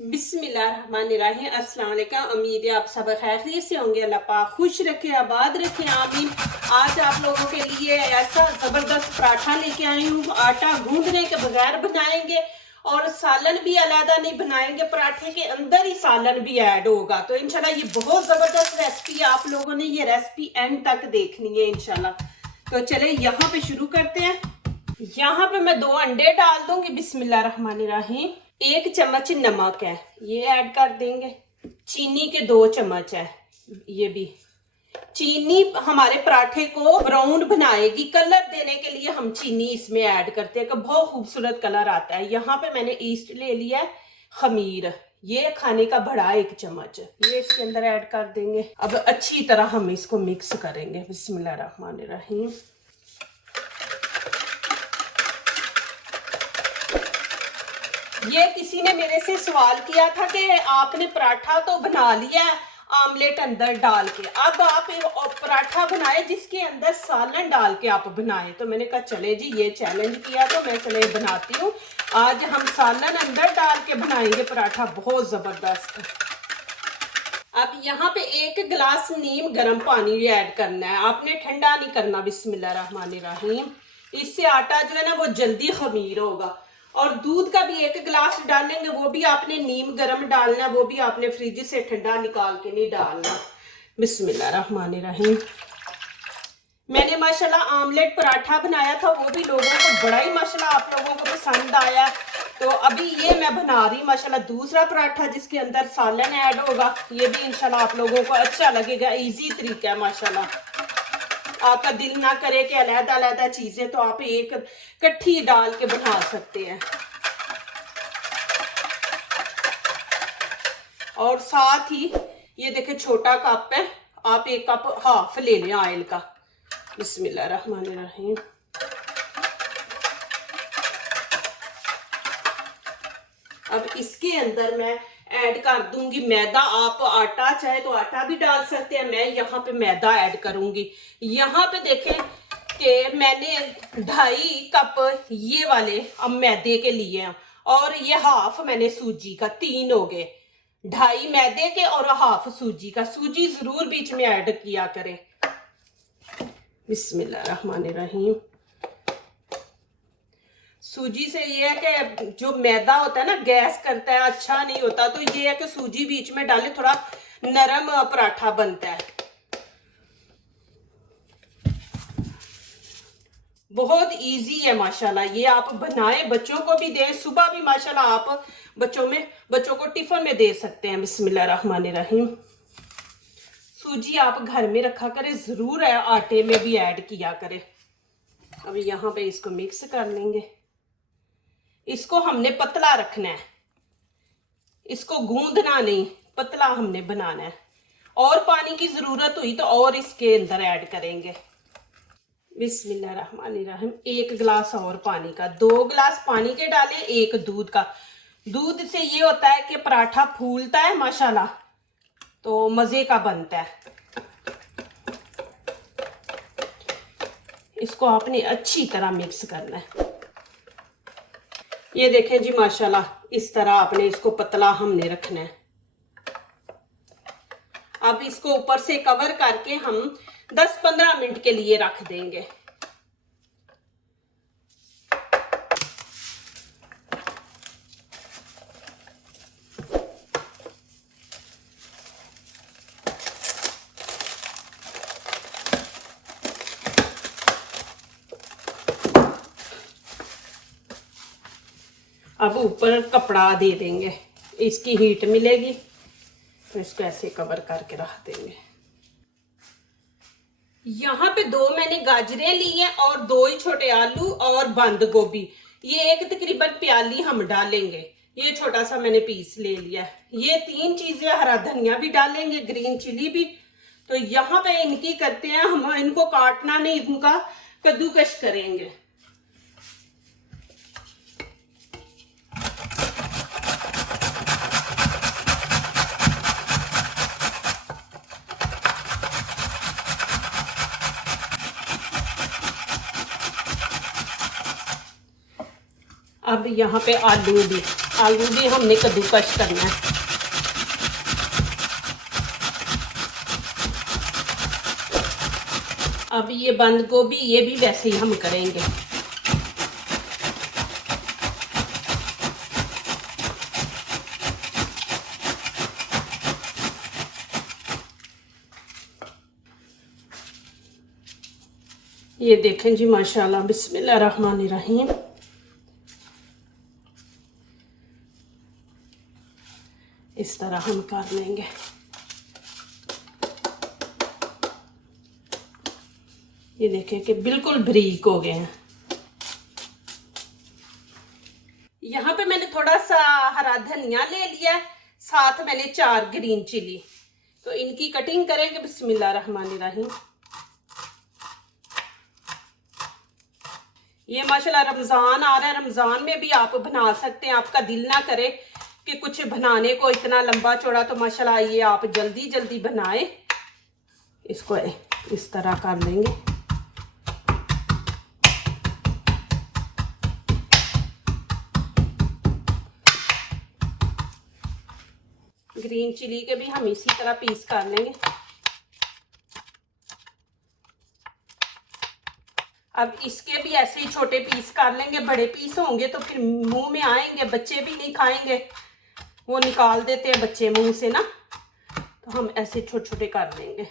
बिस्मिल्लाहिर्रहमानिर्रहीम। अस्सलाम वालेकुम। उम्मीद है आप सब खैरियत से होंगे। अल्लाह पाक खुश रखे, आबाद रखे, आमीन। आज आप लोगों के लिए ऐसा ज़बरदस्त पराठा लेके आई हूँ। आटा गूंदने के बगैर बनाएंगे और सालन भी अलहदा नहीं बनाएंगे, पराठे के अंदर ही सालन भी ऐड होगा। तो इंशाल्लाह ये बहुत ज़बरदस्त रेसिपी है। आप लोगों ने ये रेसिपी एंड तक देखनी है इंशाल्लाह। तो चले यहाँ पे शुरू करते हैं। यहाँ पे मैं 2 अंडे डाल दूंगी। बिस्मिल्लाहिर्रहमानिर्रहीम। 1 चम्मच नमक है, ये ऐड कर देंगे। चीनी के 2 चम्मच है, ये भी। चीनी हमारे पराठे को ब्राउन बनाएगी, कलर देने के लिए हम चीनी इसमें ऐड करते हैं कि बहुत खूबसूरत कलर आता है। यहाँ पे मैंने ईस्ट ले लिया है, खमीर, ये खाने का बड़ा 1 चम्मच, ये इसके अंदर ऐड कर देंगे। अब अच्छी तरह हम इसको मिक्स करेंगे। बिस्मिल्लाहिर्रहमानिर्रहीम। ये किसी ने मेरे से सवाल किया था कि आपने पराठा तो बना लिया है आमलेट अंदर डाल के, अब आप पराठा बनाए जिसके अंदर सालन डाल के आप बनाएं। तो मैंने कहा चले जी, ये चैलेंज किया तो मैं चले बनाती हूँ। आज हम सालन अंदर डाल के बनाएंगे पराठा, बहुत जबरदस्त। अब यहाँ पे 1 गिलास नीम गर्म पानी ऐड करना है, आपने ठंडा नहीं करना। बिस्मिल्लाहिर्रहमानिर्रहीम। इससे आटा जो है ना वो जल्दी खमीर होगा। और दूध का भी 1 गिलास डालेंगे, वो भी आपने नीम गर्म डालना, वो भी आपने फ्रिज से ठंडा निकाल के नहीं डालना। बिस्मिल्लाहिर्रहमानिर्रहीम। मैंने माशाल्लाह आमलेट पराठा बनाया था, वो भी लोगों को बड़ा ही माशाल्लाह आप लोगों को पसंद आया। तो अभी ये मैं बना रही माशाल्लाह दूसरा पराठा जिसके अंदर सालन ऐड होगा। ये भी इंशाल्लाह आप लोगों को अच्छा लगेगा। इजी तरीका है माशाल्लाह। आपका दिल ना करे कि अलहदा अलहदा चीजें, तो आप एक इकट्ठी डाल के बना सकते हैं। और साथ ही ये देखें छोटा कप है, आप 1 कप हाफ ले लें ऑयल का। बिस्मिल्लाहिर्रहमानिर्रहीम। अब इसके अंदर मैं ऐड कर दूंगी मैदा। आप आटा चाहे तो आटा भी डाल सकते हैं, मैं यहाँ पे मैदा ऐड करूंगी। यहाँ पे देखें कि मैंने 2.5 कप ये वाले अब मैदे के लिए हैं, और ये हाफ मैंने सूजी का, 3 हो गए। 2.5 मैदे के और हाफ सूजी का। सूजी जरूर बीच में ऐड किया करें। बिस्मिल्लाहिर्रहमानिर्रहीम। सूजी से ये है कि जो मैदा होता है ना गैस करता है, अच्छा नहीं होता। तो ये है कि सूजी बीच में डाले, थोड़ा नरम पराठा बनता है। बहुत इजी है माशाल्लाह, ये आप बनाएं, बच्चों को भी दें। सुबह भी माशाल्लाह आप बच्चों को टिफिन में दे सकते हैं। बिस्मिल्लाहिर्रहमानिर्रहीम। सूजी आप घर में रखा करें, जरूर है आटे में भी ऐड किया करें। अब यहाँ पे इसको मिक्स कर लेंगे। इसको हमने पतला रखना है, इसको गूंदना नहीं, पतला हमने बनाना है। और पानी की जरूरत हुई तो और इसके अंदर ऐड करेंगे। बिस्मिल्लाहिर्रहमानिर्रहीम। 1 गिलास और पानी का, 2 गिलास पानी के डालें, 1 दूध का। दूध से ये होता है कि पराठा फूलता है माशाल्लाह, तो मजे का बनता है। इसको आपने अच्छी तरह मिक्स करना है। ये देखें जी माशाल्लाह, इस तरह आपने इसको पतला हमने रखना है। अब इसको ऊपर से कवर करके हम 10-15 मिनट के लिए रख देंगे। अब ऊपर कपड़ा दे देंगे, इसकी हीट मिलेगी, तो इसको ऐसे कवर करके रख देंगे। यहाँ पे 2 मैंने गाजरें ली हैं और 2 ही छोटे आलू और बंद गोभी। ये 1 तकरीबन प्याली हम डालेंगे। ये छोटा सा मैंने पीस ले लिया। ये 3 चीजें, हरा धनिया भी डालेंगे, ग्रीन चिली भी। तो यहाँ पे इनकी करते हैं, हम इनको काटना नहीं, इनका कद्दूकश करेंगे। अब यहाँ पे आलू भी, आलू भी हमने कद्दूकश करना है। अब ये बंद गोभी, ये भी वैसे ही हम करेंगे। ये देखें जी, माशाल्लाह, बिस्मिल्लाहिर्रहमानिर्रहीम। इस तरह हम कर लेंगे। ये देखें कि बिल्कुल बारीक हो गए हैं। यहाँ पे मैंने थोड़ा सा हरा धनिया ले लिया, साथ मैंने 4 ग्रीन चिली, तो इनकी कटिंग करेंगे। बिस्मिल्लाहिर्रहमानिर्रहीम। ये माशाल्लाह रमज़ान आ रहा है, रमज़ान में भी आप बना सकते हैं। आपका दिल ना करे कि कुछ बनाने को इतना लंबा चौड़ा, तो माशाल्लाह ये आप जल्दी जल्दी बनाएं। इसको इस तरह कर लेंगे। ग्रीन चिली के भी हम इसी तरह पीस कर लेंगे। अब इसके भी ऐसे ही छोटे पीस कर लेंगे। बड़े पीस होंगे तो फिर मुंह में आएंगे, बच्चे भी नहीं खाएंगे, वो निकाल देते हैं बच्चे मुंह से ना, तो हम ऐसे छोटे छोटे कर लेंगे।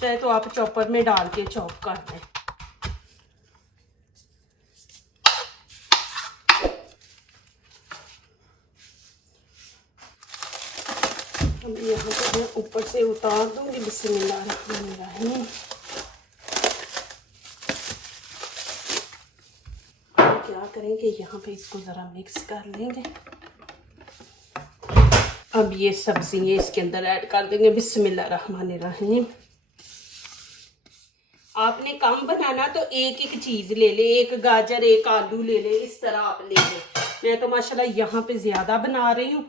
चाहे तो आप चॉपर में डाल के चॉप कर लें। हम यहाँ पे मैं ऊपर से उतार दूंगी। बिस्मिल्लाहिर्रहमानिर्रहीम। क्या करेंगे, यहाँ पे इसको ज़रा मिक्स कर लेंगे। अब ये सब्ज़ी इसके अंदर ऐड कर देंगे। बिस्मिल्लाहिर्रहमानिर्रहीम। आपने कम बनाना तो एक एक चीज़ ले ले, एक गाजर, एक आलू ले ले, इस तरह आप ले ले। मैं तो माशाल्लाह यहाँ पे ज़्यादा बना रही हूँ।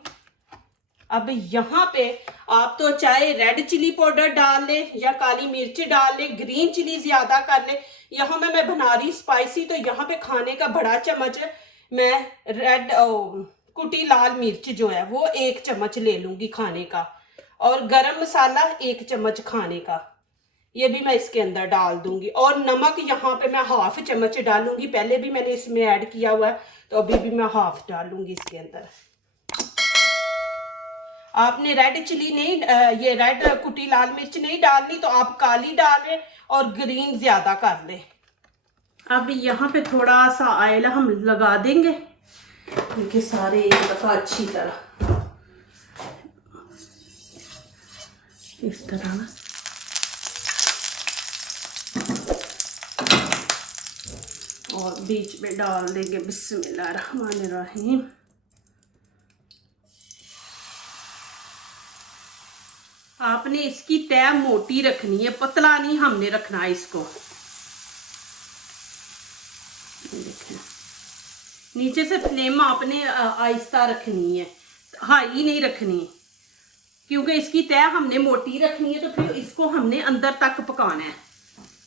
अब यहाँ पे आप तो चाहे रेड चिली पाउडर डाल ले या काली मिर्च डाल ले, ग्रीन चिली ज़्यादा कर ले। यहाँ मैं बना रही स्पाइसी, तो यहाँ पे खाने का बड़ा चम्मच मैं रेड कुटी लाल मिर्च जो है वो 1 चम्मच ले लूँगी खाने का, और गरम मसाला 1 चम्मच खाने का, ये भी मैं इसके अंदर डाल दूंगी। और नमक यहाँ पे मैं 1/2 चम्मच डालूंगी। पहले भी मैंने इसमें ऐड किया हुआ है, तो अभी भी मैं 1/2 डालूंगी इसके अंदर। आपने रेड चिली नहीं, ये रेड कुटी लाल मिर्च नहीं डालनी, तो आप काली डालें और ग्रीन ज़्यादा कर लें। अब यहाँ पे थोड़ा सा ऑयल हम लगा देंगे, क्योंकि सारे एक दफ़ा अच्छी तरह इस तरह ना, और बीच में डाल देंगे बिस्मिल्लाहिर्रहमानिर्रहीम। आपने इसकी तह मोटी रखनी है, पतला नहीं हमने रखना है इसको। देखें, नीचे से फ्लेम आपने आहिस्ता रखनी है, हाई नहीं रखनी, क्योंकि इसकी तह हमने मोटी रखनी है, तो फिर इसको हमने अंदर तक पकाना है।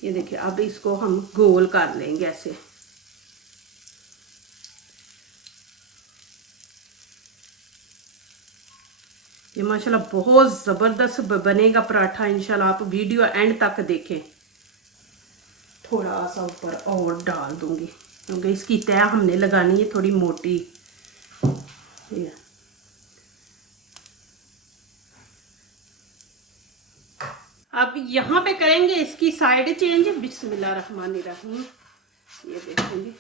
ये देखिए, अब इसको हम गोल कर लेंगे ऐसे। ये माशाल्लाह बहुत ज़बरदस्त बनेगा पराठा इंशाल्लाह। आप वीडियो एंड तक देखें। थोड़ा सा ऊपर और डाल दूंगी, क्योंकि इसकी तह हमने लगानी है थोड़ी मोटी। अब यहाँ पे करेंगे इसकी साइड चेंज। बिस्मिल्लाहिर्रहमानिर्रहीम। ये देखेंगे,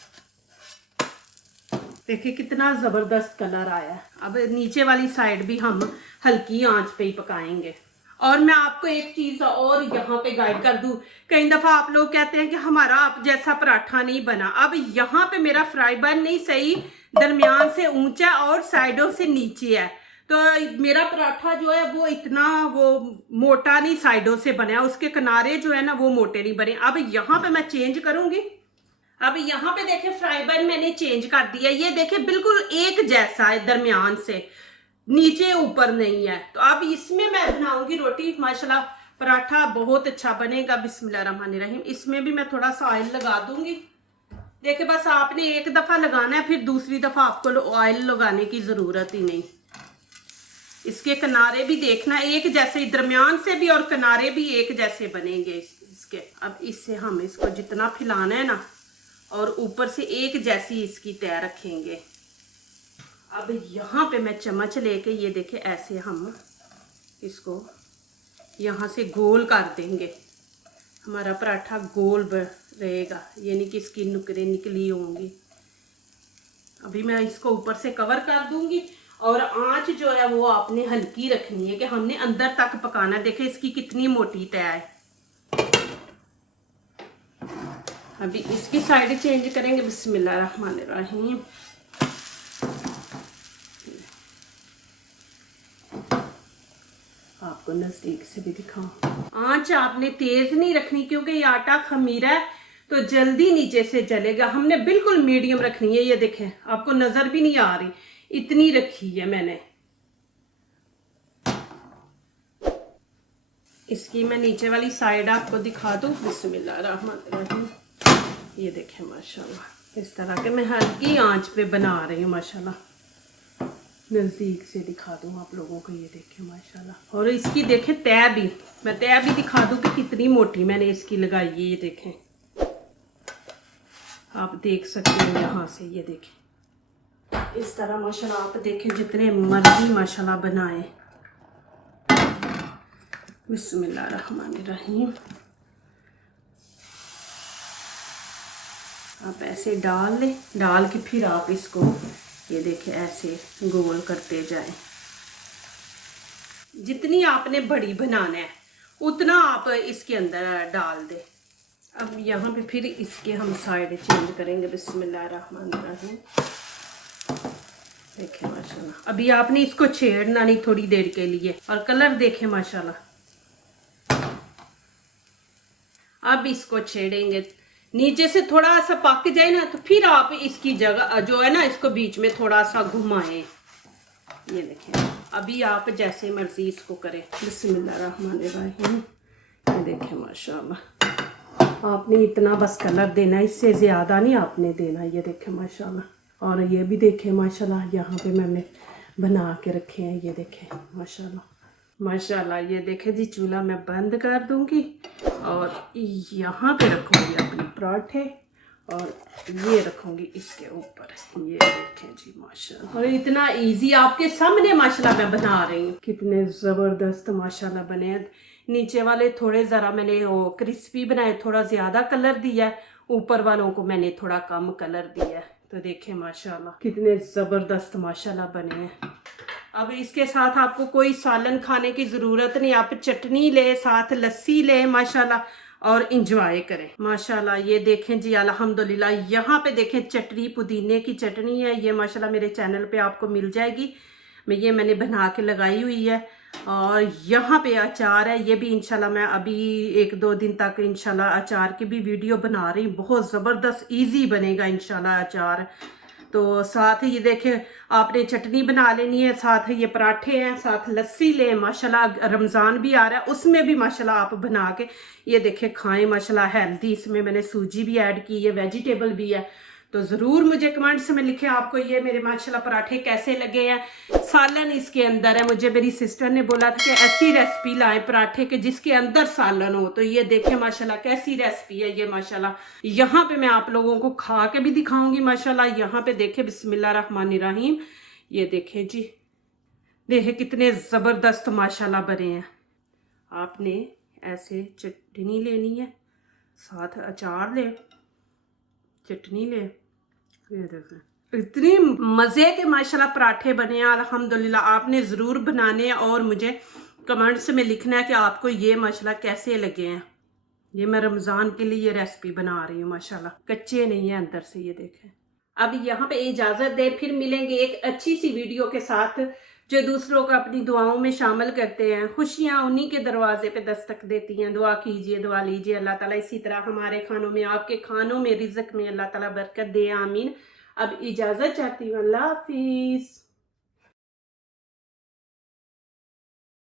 देखिए कितना ज़बरदस्त कलर आया है। अब नीचे वाली साइड भी हम हल्की आंच पे ही पकाएंगे। और मैं आपको एक चीज़ और यहाँ पे गाइड कर दूँ। कई दफ़ा आप लोग कहते हैं कि हमारा आप जैसा पराठा नहीं बना। अब यहाँ पे मेरा फ्राई पैन नहीं सही, दरमियान से ऊंचा और साइडों से नीचे है, तो मेरा पराठा जो है वो इतना वो मोटा नहीं साइडों से बना, उसके किनारे जो है ना वो मोटे नहीं बने। अब यहाँ पे मैं चेंज करूँगी। अब यहाँ पे देखें, फ्राई पैन मैंने चेंज कर दिया। ये देखें बिल्कुल एक जैसा है, दरमियान से, नीचे ऊपर नहीं है। तो अब इसमें मैं बनाऊंगी रोटी। माशाल्लाह पराठा बहुत अच्छा बनेगा। बिस्मिल्लाहिर्रहमानिर्रहीम। इसमें भी मैं थोड़ा सा ऑयल लगा दूंगी। देखिए बस आपने एक दफा लगाना है, फिर दूसरी दफा आपको ऑयल लगाने की जरूरत ही नहीं। इसके किनारे भी देखना एक जैसे, दरमियान से भी और किनारे भी एक जैसे बनेंगे इसके। अब इससे हम इसको जितना फैलाना है ना, और ऊपर से एक जैसी इसकी तय रखेंगे। अब यहाँ पे मैं चम्मच लेके ये देखे ऐसे हम इसको यहाँ से गोल कर देंगे। हमारा पराठा गोल रहेगा, ये नहीं कि इसकी नुकरे निकली होंगी। अभी मैं इसको ऊपर से कवर कर दूंगी, और आंच जो है वो आपने हल्की रखनी है कि हमने अंदर तक पकाना है। देखे इसकी कितनी मोटी तय है। अभी इसकी साइड चेंज करेंगे। बिस्मिल्लाहिर्रहमानिर्रहीम। आपको नजदीक से भी दिखाऊं। आंच आपने तेज नहीं रखनी, क्योंकि ये आटा खमीरा है तो जल्दी नीचे से जलेगा। हमने बिल्कुल मीडियम रखनी है। ये देखें, आपको नजर भी नहीं आ रही, इतनी रखी है मैंने। इसकी मैं नीचे वाली साइड आपको दिखा दूं। बिस्मिल्लाहिर्रहमानिर्रहीम। ये देखें माशाल्लाह, इस तरह के मैं हल्की आंच पे बना रही हूँ माशाल्लाह। नजदीक से दिखा दूं आप लोगों को। ये देखें माशाल्लाह। और इसकी देखें तय भी, मैं तय भी दिखा दूं कि कितनी मोटी मैंने इसकी लगाई है। ये देखें, आप देख सकते हैं यहाँ से। ये देखें इस तरह माशाल्लाह। आप देखें जितने मर्जी माशाल्लाह बनाएं। बिस्मिल्लाहिर्रहमानिर्रहीम। आप ऐसे डाल लें, डाल के फिर आप इसको ये देखें ऐसे गोल करते जाएं। जितनी आपने बड़ी बनाना है उतना आप इसके अंदर डाल दें। अब यहाँ पे फिर इसके हम साइड चेंज करेंगे। बिस्मिल्लाहिर्रहमानिर्रहीम। देखें माशाल्लाह। अभी आपने इसको छेड़ना नहीं थोड़ी देर के लिए। और कलर देखें माशाल्लाह। अब इसको छेड़ेंगे, नीचे से थोड़ा सा पक जाए ना, तो फिर आप इसकी जगह जो है ना, इसको बीच में थोड़ा सा घुमाएं। ये देखें, अभी आप जैसे मर्जी इसको करें। बिस्मिल्लाहिर्रहमानिर्रहीम। ये देखें माशाल्लाह। आपने इतना बस कलर देना, इससे ज़्यादा नहीं आपने देना। ये देखें माशाल्लाह। और ये भी देखें माशाल्लाह, यहाँ पे मैंने बना के रखे हैं। ये देखें माशाल्लाह माशाल्लाह। ये देखें जी, चूल्हा मैं बंद कर दूंगी और यहाँ पे रखूंगी अपने पराठे, और ये रखूंगी इसके ऊपर। ये देखें जी माशाल्लाह। और इतना इजी आपके सामने माशाल्लाह मैं बना रही हूँ। कितने ज़बरदस्त माशाल्लाह बने। नीचे वाले थोड़े ज़रा मैंने वो क्रिस्पी बनाए, थोड़ा ज़्यादा कलर दिया है। ऊपर वालों को मैंने थोड़ा कम कलर दिया है। तो देखें माशाल्लाह कितने ज़बरदस्त माशाल्लाह बने हैं। अब इसके साथ आपको कोई सालन खाने की ज़रूरत नहीं। आप चटनी ले, साथ लस्सी ले माशाल्लाह, और इंजॉय करें माशाल्लाह। ये देखें जी अल्हम्दुलिल्लाह। यहाँ पे देखें चटनी, पुदीने की चटनी है। ये माशाल्लाह मेरे चैनल पे आपको मिल जाएगी। मैंने बना के लगाई हुई है। और यहाँ पे अचार है, ये भी इंशाल्लाह मैं अभी 1-2 दिन तक इंशाल्लाह अचार की भी वीडियो बना रही हूँ। बहुत ज़बरदस्त ईजी बनेगा इंशाल्लाह अचार। तो साथ ये देखें, आपने चटनी बना लेनी है, साथ ये पराठे हैं, साथ लस्सी लें माशाल्लाह। रमज़ान भी आ रहा है, उसमें भी माशाल्लाह आप बना के ये देखें खाएं माशाल्लाह। हेल्दी, इसमें मैंने सूजी भी ऐड की है, वेजिटेबल भी है। तो ज़रूर मुझे कमेंट्स में लिखें आपको ये मेरे माशाल्लाह पराठे कैसे लगे हैं। सालन इसके अंदर है। मुझे मेरी सिस्टर ने बोला था कि ऐसी रेसिपी लाएं पराठे के जिसके अंदर सालन हो। तो ये देखें माशाल्लाह कैसी रेसिपी है ये माशाल्लाह। यहाँ पे मैं आप लोगों को खा के भी दिखाऊंगी माशाल्लाह। यहाँ पे देखें बिस्मिल्लाहिर्रहमानिर्रहीम। ये देखें जी, देखें कितने ज़बरदस्त माशाल्लाह बने हैं। आपने ऐसे चटनी लेनी है, साथ अचार ले, चटनी ले। ये देखें इतनी मज़े के माशाल्लाह पराठे बने हैं अल्हम्दुलिल्लाह। आपने ज़रूर बनाने हैं और मुझे कमेंट्स में लिखना है कि आपको ये माशाल्लाह कैसे लगे हैं। ये मैं रमज़ान के लिए ये रेसिपी बना रही हूँ माशाल्लाह, कच्चे नहीं है अंदर से। ये देखें। अब यहाँ पे इजाज़त दे, फिर मिलेंगे एक अच्छी सी वीडियो के साथ जो दूसरों को अपनी दुआओं में शामिल करते हैं। खुशियाँ उन्हीं के दरवाजे पे दस्तक देती हैं। दुआ कीजिए, दुआ लीजिए। अल्लाह ताला इसी तरह हमारे खानों में, आपके खानों में, रिज़्क़ में अल्लाह ताला बरकत दे। आमीन। अब इजाज़त चाहती हूँ। अल्लाह हाफिज़।